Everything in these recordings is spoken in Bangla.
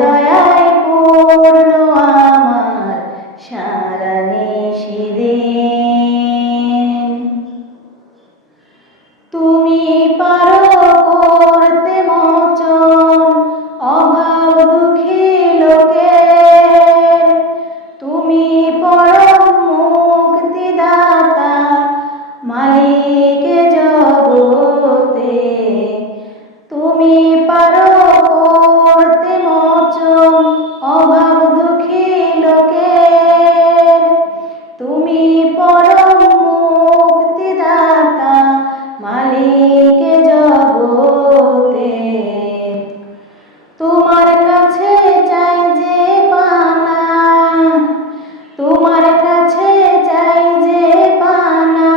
দয়ায় পূর্ণ আমার সারা নিশিদিন। তুমি পারো করতে মোচন অভাব দুঃখী লোকের, তুমি পরম মুক্তিদাতা মালিকে জগতে। তুমি পারো করতে মোচন অভাব দুঃখী লোকের, তুমি পরম মুক্তিদাতা মালিকে জগতে। তোমার কাছে চাই যে পানা, তোমার কাছে চাই যে পানা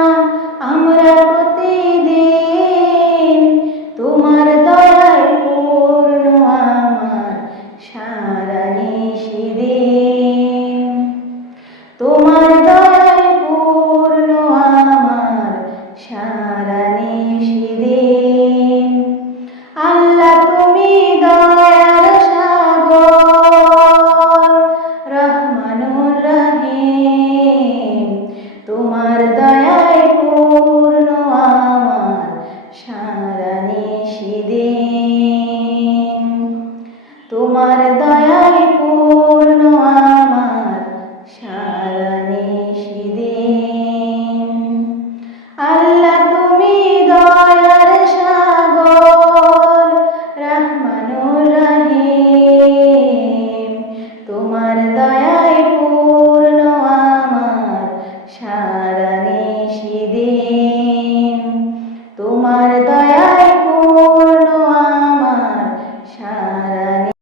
আমরা প্রতিদিন। তোমার দয়ায় পূর্ণ আমার সারা নিশিদিন। তোমার দয়ায় পূর্ণ আমার সারা নিশিদিন। আল্লাহ তুমি দয়ার সাগর, রহমানুর রহিম। তোমার দয়ায় পূর্ণ আমার সারা নিশিদিন। তোমার